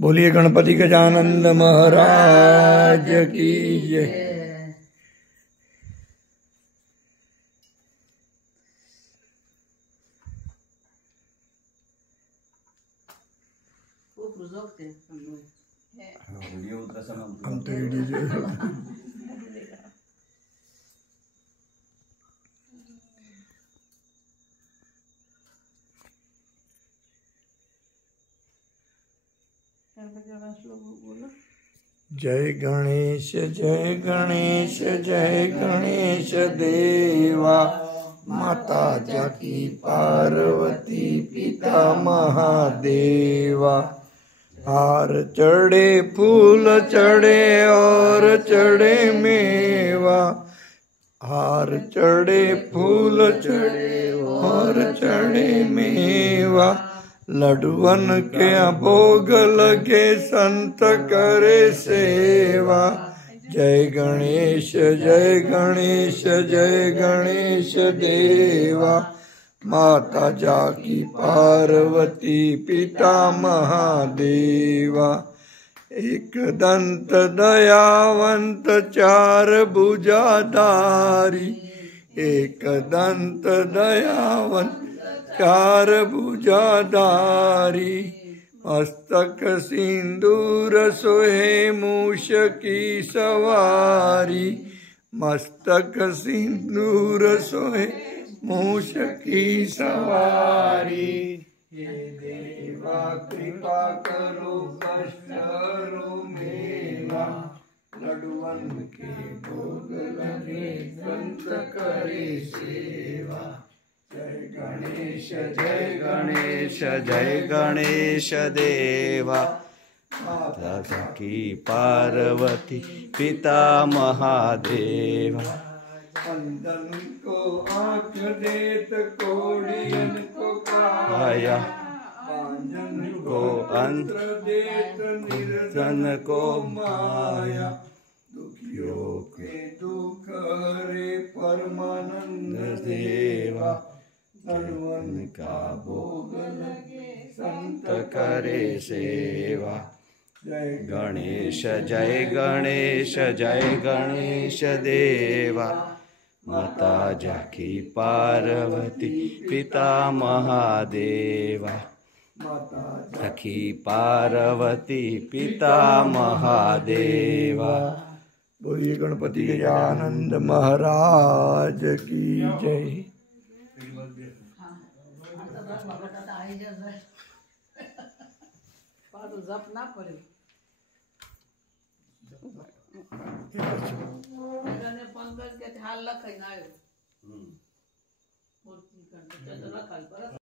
बोलिए गणपति गजानन महाराज की जय। हम तो जय गणेश जय गणेश जय गणेश देवा, माता जाकी पार्वती पिता महादेवा। हार चढ़े फूल चढ़े और चढ़े मेवा, हार चढ़े फूल चढ़े और चढ़े मेवा। लड्डुअन के भोग लगे संत करे सेवा। जय गणेश जय गणेश जय गणेश देवा, माता जाकी पार्वती पिता महादेवा। एक दंत दयावंत चार भुजाधारी, एक दंत दयावंत चार भुजाधारी। मस्तक सिंदूर सोहे मूष की सवारी, मस्तक सिंदूर सोहे मूष की सवारी। हे देवा कृपा करो कष्ट हरो मेरा, लड्डुअन के भोग लगे संत करे सेवा। जय गणेश जय गणेश जय गणेश देवा, माता जाकी पार्वती पिता महादेवा। अंधन को आँख देत कोढ़ियन को काया, बांझन को अंत्र देत निर्धन को माया। दुखियों के दुख हरे परमानंद देवा, धनवन का भोग लगे संत करे सेवा। जय गणेश जय गणेश जय गणेश देवा, माता जाकी पार्वती पिता महादेवा। माता जाकी पार्वती पिता महादेवा। बोलिए गणपति गजानन महाराज की जय। जप ना पड़े पंकज के हाल लख ना मूर्ति